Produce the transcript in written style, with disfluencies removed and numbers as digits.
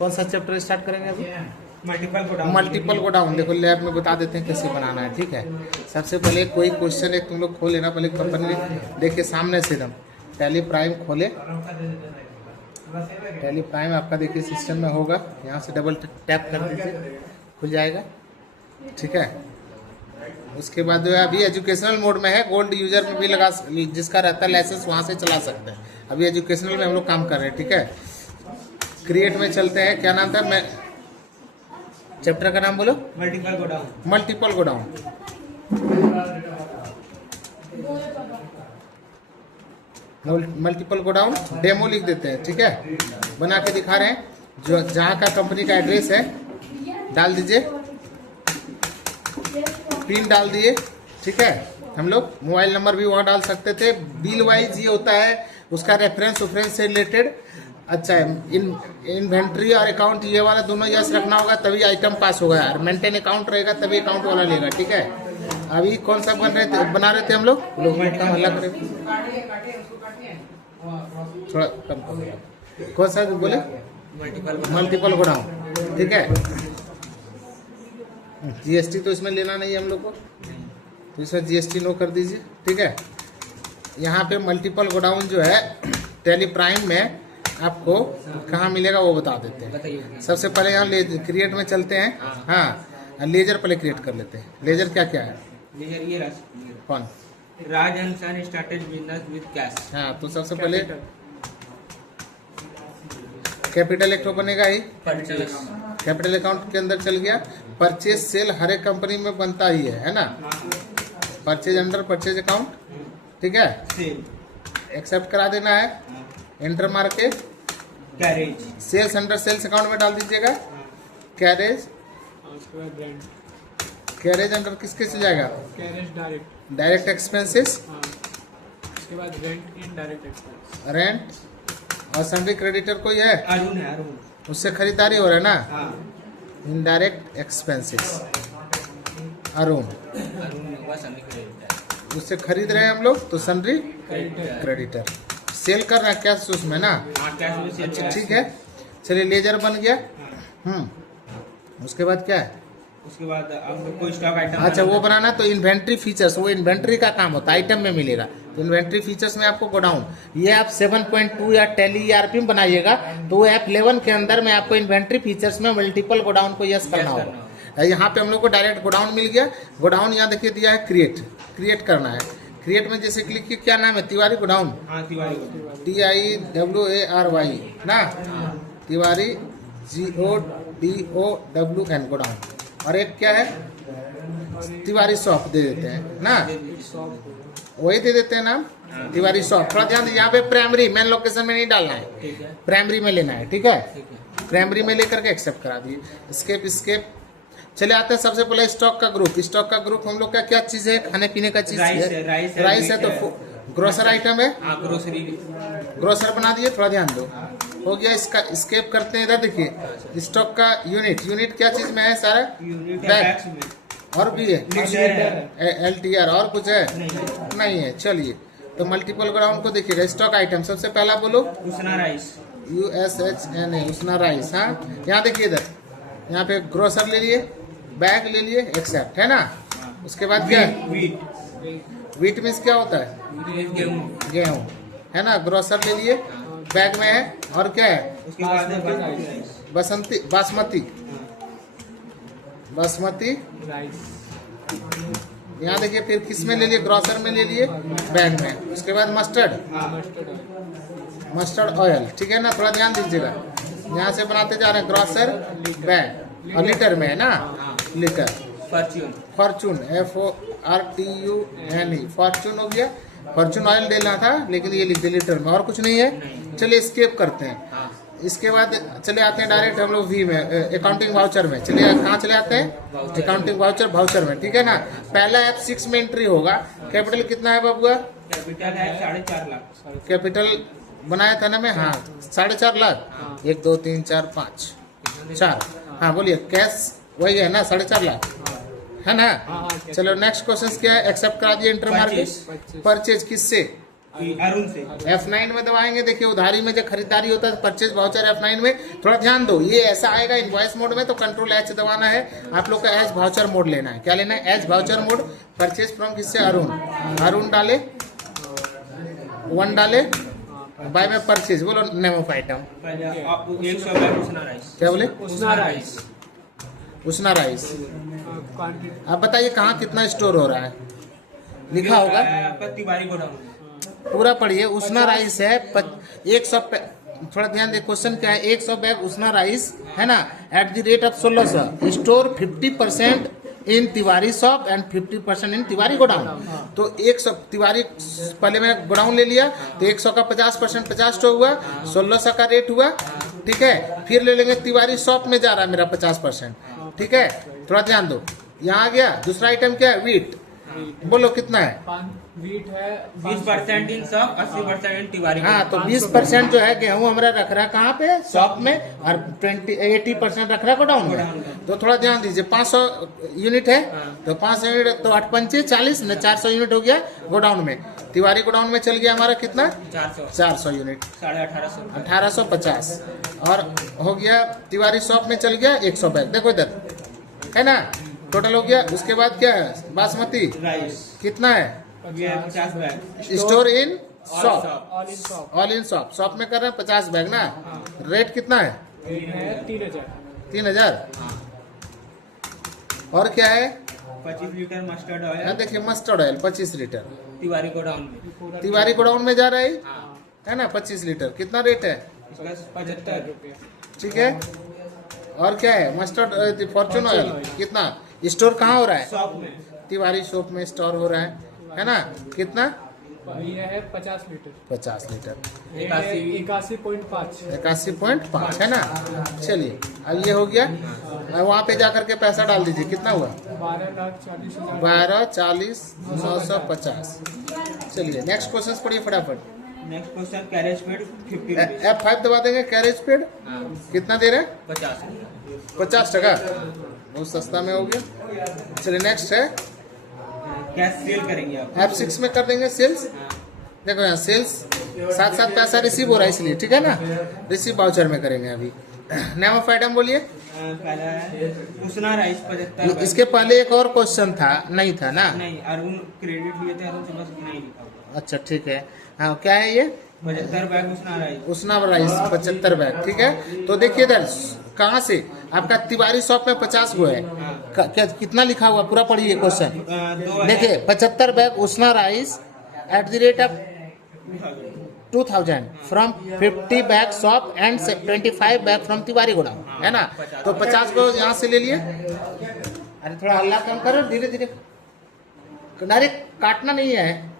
कौन सा chapter start करेंगे अभी? मल्टीपल को डाउन देखो लैब में बता देते हैं कैसे बनाना है। ठीक है, सबसे पहले कोई क्वेश्चन एक तुम लोग खोल लेना। पहले कंपनी देखिए सामने से एकदम टैली प्राइम खोले। टैली प्राइम आपका देखिए सिस्टम में होगा, यहाँ से डबल टैप कर दीजिए, खुल जाएगा। ठीक है, उसके बाद जो है अभी एजुकेशनल मोड में है, गोल्ड यूजर में भी लगा, जिसका रहता है लाइसेंस वहाँ से चला सकते हैं। अभी एजुकेशनल में हम लोग काम कर रहे हैं। ठीक है, क्रिएट में चलते हैं। क्या नाम था, मैं चैप्टर का नाम बोलो। मल्टीपल को डाउन। मल्टीपल को डाउन। मल्टीपल को डाउन डेमो लिख देते हैं। ठीक है, बना के दिखा रहे हैं। जो जहाँ का कंपनी का एड्रेस है डाल दीजिए, पिन डाल दिए। ठीक है, हम लोग मोबाइल नंबर भी वहाँ डाल सकते थे। बिल वाइज ये होता है, उसका रेफरेंस से रिलेटेड। अच्छा है, इन्वेंट्री और अकाउंट ये वाला दोनों यस रखना होगा, तभी आइटम पास होगा यार। मेंटेन अकाउंट रहेगा तभी अकाउंट वाला लेगा। ठीक है, अभी कौन सा बना रहे थे हम लोग कम हल्ला करे, थोड़ा कम कौन सा बोले, मल्टीपल को डाउन। ठीक है, जीएसटी तो इसमें लेना नहीं है हम लोग को, तो इसमें जीएसटी नो कर दीजिए। ठीक है, यहाँ पे मल्टीपल को डाउन जो है टैली प्राइम में आपको कहाँ मिलेगा वो बता देते हैं। सबसे पहले यहाँ क्रिएट में चलते हैं। हाँ, लेजर पहले क्रिएट कर लेते हैं। लेजर क्या क्या है? लेजर ये कौन? Raj and son started business with cash. हाँ, तो सबसे पहले कैपिटल एक तो बनेगा ही, कैपिटल अकाउंट के अंदर चल गया। परचेज सेल हर एक कंपनी में बनता ही है ना। Purchase under purchase account. ठीक है, एक्सेप्ट करा देना है, एंटर मार के। Carriage sales under sales account में डाल दीजिएगा। कैरेज, कैरेज अंडर किसके से जाएगा? Carriage direct. Direct expenses. उसके बाद rent indirect expense. Rent और सन्ड्री क्रेडिटर कोई है? अरुण है, अरुण। उससे खरीदारी हो रहा है ना। हाँ, इनडायरेक्ट एक्सपेंसेस अरुण, उससे खरीद रहे हैं हम लोग, तो सन्ड्री क्रेडिटर। सेल कर रहा है कैश उसमें ना। अच्छा, ठीक है, चलिए लेजर बन गया। उसके बाद क्या है? उसके बाद आपको कोई स्टॉक आइटम, अच्छा वो बनाना, तो इन्वेंट्री फीचर्स, वो इन्वेंट्री का काम होता है, आइटम में मिलेगा। तो इन्वेंट्री फीचर्स में आपको गोडाउन, ये आप 7.2 या टैली ERP में बनाइएगा तो ऐप 11 के अंदर में आपको इन्वेंट्री फीचर्स में मल्टीपल गोडाउन को यस करना होगा। यहाँ पे हम लोग को डायरेक्ट गोडाउन मिल गया। गोडाउन यहाँ देखिए दिया है क्रिएट करना है। क्रिएट में जैसे क्लिक किया, क्या नाम है? तिवारी गोडाउन। हाँ, तिवारी TIWARY ना, तिवारी GODOWN गोडाउन। और एक क्या है? तिवारी शॉप दे देते हैं ना, वही दे देते हैं नाम, तिवारी शॉप। थोड़ा ध्यान दीजिए, यहाँ पे प्राइमरी मेन लोकेशन में नहीं डालना है, प्राइमरी में लेना है। ठीक है, प्राइमरी में लेकर के एक्सेप्ट करा दिए। स्केप चले आते हैं। सबसे पहले स्टॉक का ग्रुप। स्टॉक का ग्रुप हम लोग का क्या चीज़ है? खाने पीने का चीज़ है। राइस है, तो ग्रोसर आइटम है। ग्रोसर बना दिए, थोड़ा ध्यान दो, हो गया। इसका स्केप करते हैं। इधर देखिए स्टॉक का यूनिट क्या चीज़ में है? सारा बैग और भी है, LTR और कुछ है? नहीं है। चलिए, तो मल्टीपल ग्राउंड को देखिएगा। स्टॉक आइटम सबसे पहला बोलो, उसना राइस, USHNA, उसना राइस। हाँ, यहाँ देखिए, इधर यहाँ पे ग्रोसर ले लिए, बैग ले लिए, एक्सेप्ट है ना। उसके बाद क्या है? वीट मीन्स क्या होता है? गेहूँ है ना। ग्रोसर ले लिए, बैग में है। और क्या है? उसके बाद बासमती राइस। यहाँ देखिए, फिर किस में ले लिए? ग्रोसर में ले लिए, बैग में। उसके बाद मस्टर्ड ऑयल। ठीक है ना, थोड़ा ध्यान दीजिएगा। यहाँ से बनाते जा रहे हैं ग्रोसर, बैग और लीटर में है ना, लीटर। फॉर्चून FORTUNE, फॉर्चून हो गया। फॉर्चून ऑयल देना था, लेकिन ये लिख दिया लीटर में, और कुछ नहीं है। चलिए स्केप करते हैं। इसके बाद चले आते हैं डायरेक्ट हम लोग वी में, अकाउंटिंग वाउचर में। चलिए कहाँ चले आते हैं? अकाउंटिंग वाउचर में। ठीक है ना, पहला F6 में एंट्री होगा। कैपिटल कितना है बाबुआ? कैपिटल है 4.5 लाख। कैपिटल बनाया था ना मैं, हाँ 4.5 लाख। 1 2 3 4 5 4। हाँ बोलिए, कैश वही है ना, 4.5 लाख है ना। चलो नेक्स्ट क्वेश्चन क्या है? एक्सेप्ट करा दिए, एंटर मार के। परचेज किससे? अरुण से F9 में दबाएंगे। देखिए उधारी में जो खरीदारी होता है परचेज वाउचर F9 में, थोड़ा ध्यान दो, ये ऐसा आएगा इनवॉइस मोड में तो कंट्रोल H दबाना है। आप लोग का एज वाउचर मोड लेना है। क्या लेना है? As voucher mode. Purchase from किससे? अरुण डाले 1 डाले, बाय में परचेज, बोलो नेम ऑफ आइटम। पहले 100 बैग उसना राइस। क्या बोले? उसना राइस। उसना राइस। क्वांटिटी आप बताइए कहाँ कितना स्टोर हो रहा है, लिखा होगा, आपका तिवारी गोडाउन। पूरा पढ़िए। उसना राइस है 100, थोड़ा ध्यान दे, क्वेश्चन क्या है? 100 बैग उसना राइस है ना, at the rate of 1600, store 50% in Tiwari shop and 50% in Tiwari godown. तो 100 तिवारी, पहले मैंने गोडाउन ले लिया तो 100 का 50% 50 स्टोर हुआ, 1600 का रेट हुआ, ठीक है। फिर ले लेंगे तिवारी शॉप में जा रहा है मेरा 50%, ठीक है। थोड़ा ध्यान दो, यहाँ आ गया। दूसरा आइटम क्या है? वीट। बोलो कितना है? वीट है 20% इन शॉप, 80% इन तिवारी। हाँ, तो 20% जो है गेहूं हमारा रख रहा है कहाँ पे? शॉप में, और 80% रख रहा है गोडाउन में। तो थोड़ा ध्यान दीजिए, 500 यूनिट है तो 500 यूनिट तो 8 पंचे 40 न, 400 यूनिट हो गया गोडाउन में। तिवारी गोडाउन में चल गया हमारा कितना? 400 यूनिट, 1850। 1850। और हो गया तिवारी शॉप में चल गया 100 बैग। देखो इधर है ना, टोटल हो गया। उसके बाद क्या है? बासमती राइस कितना है? ये 50 bag. Store in shop, all in shop all in shop, shop में कर रहे हैं 50 बैग ना। रेट कितना है? है 3000। 3000। और क्या है? 25 लीटर मस्टर्ड यहाँ ऑयल देखिए mustard oil 25 litre Tiwari godown में। तिवारी गोडाउन में जा रहा है, हाँ, है ना, 25 लीटर। कितना रेट है? इसका 75 रुपये। ठीक है। और क्या है? मस्टर्ड फॉर्चून ऑयल कितना? स्टोर कहाँ हो रहा है? शॉप में। तिवारी शॉप में स्टोर हो रहा है ना। कितना? ये है 50 लीटर। 50 लीटर, 81.5। 81.5 है ना। चलिए अब ये हो गया। अब वहाँ पे जाकर के पैसा डाल दीजिए, कितना हुआ? 12,40,000। 12,40,950। चलिए नेक्स्ट क्वेश्चन पढ़िए फटाफट। Next question carriage paid 50 rupees. F5 दबा देंगे। कैरेज पेड कितना दे रहे हैं? 50। 50 टका, बहुत सस्ता में हो गया। चलिए नेक्स्ट है कैश सेल करेंगे आप। F6 में कर देंगे सेल्स। देखो यहाँ सेल्स साथ साथ पैसा रिसीव हो रहा है इसलिए, ठीक है ना। रिसीव वाउचर में करेंगे अभी। नेम ऑफ आइटम बोलिए। पहला है उसना राइस 75 बैग। इसके पहले एक और क्वेश्चन था, नहीं था ना? नहीं, अरुण क्रेडिट लिए थे, अरुण से बस नहीं लिखा हुआ। अच्छा ठीक है। हाँ क्या है ये? 75 बैग उसना राइस। उसना राइस 75 बैग, ठीक है। तो देखिए इधर कहाँ से आपका तिवारी शॉप में 50 गो है। क्या कितना लिखा हुआ? पूरा पढ़िए क्वेश्चन। देखिए 75 बैग उसना rice at the rate of 2000 from 50 bag shop and 25 bag from Tiwari godown, है ना। तो 50 को यहाँ से ले लिए। अरे थोड़ा हल्ला कम करो, धीरे धीरे, डायरेक्ट काटना नहीं है।